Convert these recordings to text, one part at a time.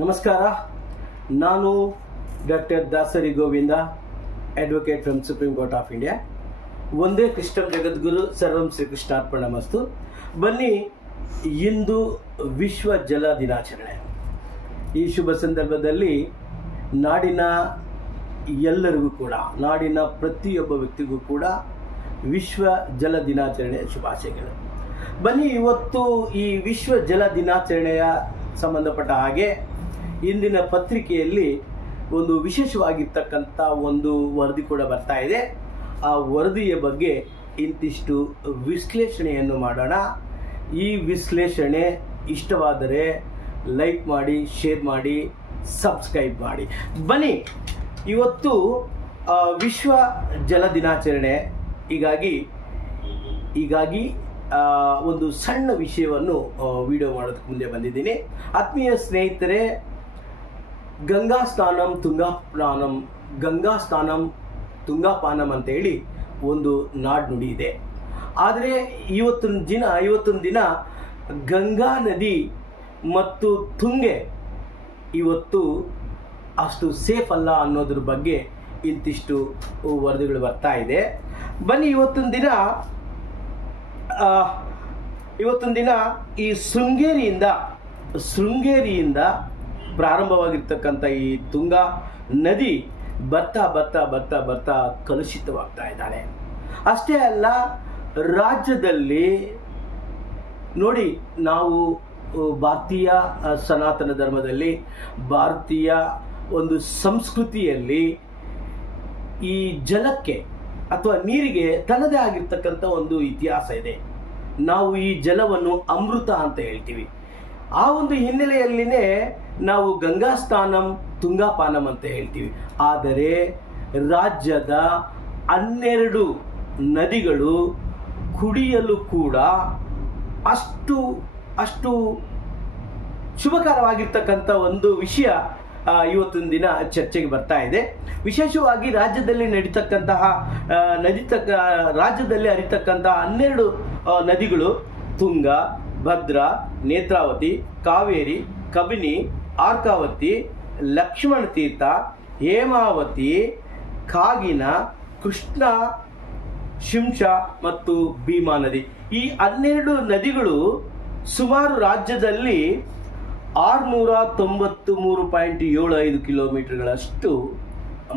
ನಮಸ್ಕಾರ. ನಾನು doctor Dasari Govinda, advocate from supreme court of India. ಒಂದೇ ಕೃಷ್ಣಂ ಜಗದ್ಗುರು ಸರ್ವಂ ಶ್ರೀಕೃಷ್ಣಾರ್ಪಣಮಸ್ತು. ಬನ್ನಿ, ಇಂದು ವಿಶ್ವ ಜಲ ದಿನಾಚರಣೆ. ಈ ಶುಭ ಸಂದರ್ಭದಲ್ಲಿ ನಾಡಿನ ಎಲ್ಲರಿಗೂ ಕೂಡ, ನಾಡಿನ ಪ್ರತಿಯೊಬ್ಬ ವ್ಯಕ್ತಿಗೂ ಕೂಡ ವಿಶ್ವ ಜಲ ದಿನಾಚರಣೆಯ ಶುಭಾಶಯಗಳು. ಬನ್ನಿ, ಇವತ್ತು ಈ ವಿಶ್ವ ಜಲ ದಿನಾಚರಣೆಯ ಸಂಬಂಧಪಟ್ಟ ಹಾಗೆ ಇಂದಿನ ಪತ್ರಿಕೆಯಲ್ಲಿ ಒಂದು ವಿಶೇಷವಾಗಿರ್ತಕ್ಕಂಥ ಒಂದು ವರದಿ ಕೂಡ ಬರ್ತಾ ಇದೆ. ಆ ವರದಿಯ ಬಗ್ಗೆ ಇಂತಿಷ್ಟು ವಿಶ್ಲೇಷಣೆಯನ್ನು ಮಾಡೋಣ. ಈ ವಿಶ್ಲೇಷಣೆ ಇಷ್ಟವಾದರೆ ಲೈಕ್ ಮಾಡಿ, ಶೇರ್ ಮಾಡಿ, ಸಬ್ಸ್ಕ್ರೈಬ್ ಮಾಡಿ. ಬನ್ನಿ, ಇವತ್ತು ವಿಶ್ವ ಜಲ ದಿನಾಚರಣೆ. ಹೀಗಾಗಿ ಒಂದು ಸಣ್ಣ ವಿಷಯವನ್ನು ವಿಡಿಯೋ ಮಾಡೋದಕ್ಕೆ ಮುಂದೆ ಬಂದಿದ್ದೀನಿ. ಆತ್ಮೀಯ ಸ್ನೇಹಿತರೆ, ಗಂಗಾ ಸ್ನಾನಂ ತುಂಗಾಪಾನಂ ಅಂತ ಹೇಳಿ ಒಂದು ನಾಡ್ನುಡಿ ಇದೆ. ಆದರೆ ಇವತ್ತೊಂದು ದಿನ ಗಂಗಾ ನದಿ ಮತ್ತು ತುಂಗೆ ಇವತ್ತು ಅಷ್ಟು ಸೇಫ್ ಅಲ್ಲ ಅನ್ನೋದ್ರ ಬಗ್ಗೆ ಇಂತಿಷ್ಟು ವರದಿಗಳು ಬರ್ತಾ ಇದೆ. ಬನ್ನಿ, ಇವತ್ತೊಂದು ದಿನ ಈ ಶೃಂಗೇರಿಯಿಂದ ಪ್ರಾರಂಭವಾಗಿರ್ತಕ್ಕಂಥ ಈ ತುಂಗಾ ನದಿ ಬರ್ತಾ ಕಲುಷಿತವಾಗ್ತಾ ಇದ್ದಾಳೆ. ಅಷ್ಟೇ ಅಲ್ಲ, ರಾಜ್ಯದಲ್ಲಿ ನೋಡಿ, ನಾವು ಭಾರತೀಯ ಸನಾತನ ಧರ್ಮದಲ್ಲಿ, ಭಾರತೀಯ ಒಂದು ಸಂಸ್ಕೃತಿಯಲ್ಲಿ ಈ ಜಲಕ್ಕೆ ಅಥವಾ ನೀರಿಗೆ ತನ್ನದೇ ಆಗಿರ್ತಕ್ಕಂಥ ಒಂದು ಇತಿಹಾಸ ಇದೆ. ನಾವು ಈ ಜಲವನ್ನು ಅಮೃತ ಅಂತ ಹೇಳ್ತೀವಿ. ಆ ಒಂದು ಹಿನ್ನೆಲೆಯಲ್ಲಿನೇ ನಾವು ಗಂಗಾ ಸ್ನಾನಂ ತುಂಗಾಪಾನಂ ಅಂತ ಹೇಳ್ತೀವಿ. ಆದರೆ ರಾಜ್ಯದ 12 ನದಿಗಳು ಕುಡಿಯಲು ಕೂಡ ಅಷ್ಟು ಶುಭಕರವಾಗಿರ್ತಕ್ಕಂಥ ಒಂದು ವಿಷಯ ಇವತ್ತೊಂದು ದಿನ ಚರ್ಚೆಗೆ ಬರ್ತಾ ಇದೆ. ವಿಶೇಷವಾಗಿ ರಾಜ್ಯದಲ್ಲಿ ರಾಜ್ಯದಲ್ಲಿ ಹರಿತಕ್ಕಂತಹ 12 ನದಿಗಳು ತುಂಗ, ಭದ್ರಾ, ನೇತ್ರಾವತಿ, ಕಾವೇರಿ, ಕಬಿನಿ, ಆರ್ಕಾವತಿ, ಲಕ್ಷ್ಮಣ ತೀರ್ಥ, ಹೇಮಾವತಿ, ಕಾಗಿನ, ಕೃಷ್ಣ, ಶಿಂಷ ಮತ್ತು ಭೀಮಾ ನದಿ. ಈ 12 ನದಿಗಳು ಸುಮಾರು ರಾಜ್ಯದಲ್ಲಿ 693.75 ಕಿಲೋಮೀಟರ್ಗಳಷ್ಟು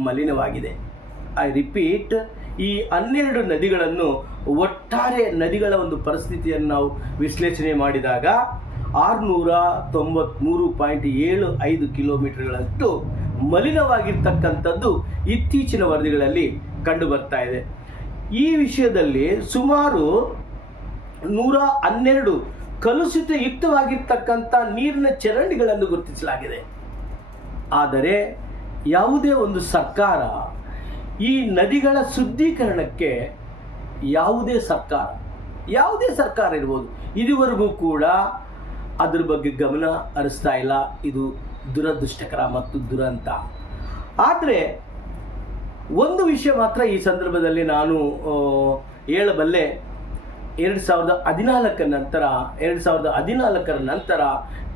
ಮಲಿನವಾಗಿದೆ. ಐ ರಿಪೀಟ್, ಈ 12 ನದಿಗಳನ್ನು, ಒಟ್ಟಾರೆ ನದಿಗಳ ಒಂದು ಪರಿಸ್ಥಿತಿಯನ್ನು ನಾವು ವಿಶ್ಲೇಷಣೆ ಮಾಡಿದಾಗ 693.75 ಕಿಲೋಮೀಟರ್ಗಳಷ್ಟು ಮಲಿನವಾಗಿರ್ತಕ್ಕಂಥದ್ದು ಇತ್ತೀಚಿನ ವರದಿಗಳಲ್ಲಿ ಕಂಡು ಬರ್ತಾ ಇದೆ. ಈ ವಿಷಯದಲ್ಲಿ ಸುಮಾರು 112 ಕಲುಷಿತಯುಕ್ತವಾಗಿರ್ತಕ್ಕಂಥ ನೀರಿನ ಚರಂಡಿಗಳನ್ನು ಗುರುತಿಸಲಾಗಿದೆ. ಆದರೆ ಯಾವುದೇ ಒಂದು ಸರ್ಕಾರ ಈ ನದಿಗಳ ಶುದ್ಧೀಕರಣಕ್ಕೆ ಯಾವುದೇ ಸರ್ಕಾರ ಇರ್ಬೋದು, ಇದುವರೆಗೂ ಕೂಡ ಅದ್ರ ಬಗ್ಗೆ ಗಮನ ಹರಿಸ್ತಾ ಇಲ್ಲ. ಇದು ದುರದೃಷ್ಟಕರ ಮತ್ತು ದುರಂತ. ಆದರೆ ಒಂದು ವಿಷಯ ಮಾತ್ರ ಈ ಸಂದರ್ಭದಲ್ಲಿ ನಾನು ಹೇಳಬಲ್ಲೆ. 2014 ನಂತರ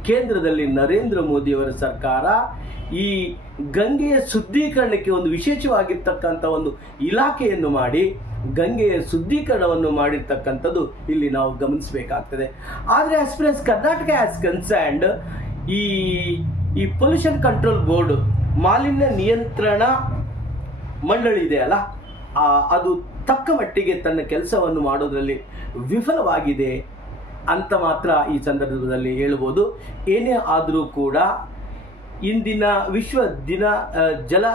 ಕೇಂದ್ರದಲ್ಲಿ ನರೇಂದ್ರ ಮೋದಿಯವರ ಸರ್ಕಾರ ಈ ಗಂಗೆಯ ಶುದ್ಧೀಕರಣಕ್ಕೆ ಒಂದು ವಿಶೇಷವಾಗಿರ್ತಕ್ಕಂಥ ಒಂದು ಇಲಾಖೆಯನ್ನು ಮಾಡಿ ಗಂಗೆಯ ಶುದ್ಧೀಕರಣವನ್ನು ಮಾಡಿರ್ತಕ್ಕಂಥದ್ದು ಇಲ್ಲಿ ನಾವು ಗಮನಿಸಬೇಕಾಗ್ತದೆ. ಆದರೆ as far as Karnataka as concerned, ಈ ಪೊಲ್ಯೂಷನ್ ಕಂಟ್ರೋಲ್ ಬೋರ್ಡ್, ಮಾಲಿನ್ಯ ನಿಯಂತ್ರಣ ಮಂಡಳಿ ಇದೆಯಲ್ಲ, ಅದು ತಕ್ಕ ಮಟ್ಟಿಗೆ ತನ್ನ ಕೆಲಸವನ್ನು ಮಾಡೋದ್ರಲ್ಲಿ ವಿಫಲವಾಗಿದೆ ಅಂತ ಮಾತ್ರ ಈ ಸಂದರ್ಭದಲ್ಲಿ ಹೇಳ್ಬೋದು. ಏನೇ ಆದರೂ ಕೂಡ ಇಂದಿನ ವಿಶ್ವ ಜಲ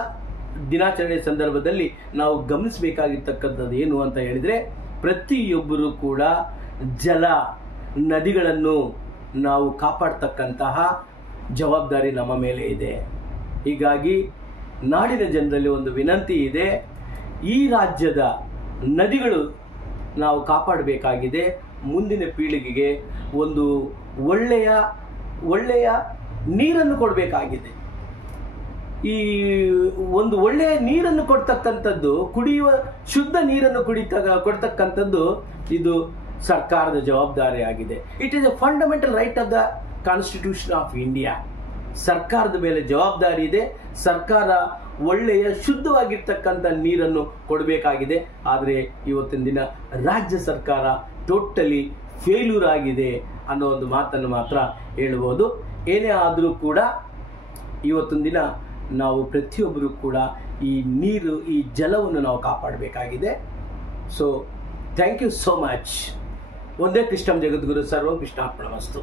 ದಿನಾಚರಣೆ ಸಂದರ್ಭದಲ್ಲಿ ನಾವು ಗಮನಿಸಬೇಕಾಗಿರ್ತಕ್ಕಂಥದ್ದು ಏನು ಅಂತ ಹೇಳಿದರೆ, ಪ್ರತಿಯೊಬ್ಬರೂ ಕೂಡ ನದಿಗಳನ್ನು ನಾವು ಕಾಪಾಡ್ತಕ್ಕಂತಹ ಜವಾಬ್ದಾರಿ ನಮ್ಮ ಮೇಲೆ ಇದೆ. ಹೀಗಾಗಿ ನಾಡಿನ ಜನರಲ್ಲಿ ಒಂದು ವಿನಂತಿ ಇದೆ, ಈ ರಾಜ್ಯದ ನದಿಗಳು ನಾವು ಕಾಪಾಡಬೇಕಾಗಿದೆ. ಮುಂದಿನ ಪೀಳಿಗೆಗೆ ಒಂದು ಒಳ್ಳೆಯ ನೀರನ್ನು ಕೊಡಬೇಕಾಗಿದೆ. ಈ ಒಂದು ಒಳ್ಳೆಯ ನೀರನ್ನು ಕೊಡ್ತಕ್ಕಂಥದ್ದು, ಕುಡಿಯುವ ಶುದ್ಧ ನೀರನ್ನು ಕೊಡ್ತಕ್ಕಂಥದ್ದು ಇದು ಸರ್ಕಾರದ ಜವಾಬ್ದಾರಿ ಆಗಿದೆ. It is A fundamental right of the constitution of India. ಸರ್ಕಾರದ ಮೇಲೆ ಜವಾಬ್ದಾರಿ ಇದೆ. ಸರ್ಕಾರ ಒಳ್ಳೆಯ ಶುದ್ಧವಾಗಿರ್ತಕ್ಕಂಥ ನೀರನ್ನು ಕೊಡಬೇಕಾಗಿದೆ. ಆದರೆ ಇವತ್ತಿನ ದಿನ ರಾಜ್ಯ ಸರ್ಕಾರ ಟೋಟಲಿ ಫೇಲ್ಯೂರ್ ಆಗಿದೆ ಅನ್ನೋ ಒಂದು ಮಾತನ್ನು ಮಾತ್ರ ಹೇಳ್ಬೋದು. ಏನೇ ಆದರೂ ಕೂಡ ಇವತ್ತಿನ ದಿನ ನಾವು ಪ್ರತಿಯೊಬ್ಬರು ಕೂಡ ಈ ನೀರು, ಈ ಜಲವನ್ನು ನಾವು ಕಾಪಾಡಬೇಕಾಗಿದೆ. So thank you so much. ಒಂದೇ ಕೃಷ್ಣಂ ಜಗದ್ಗುರು ಸರ್ವಂ ಕೃಷ್ಣಾರ್ಪಣಮಸ್ತು.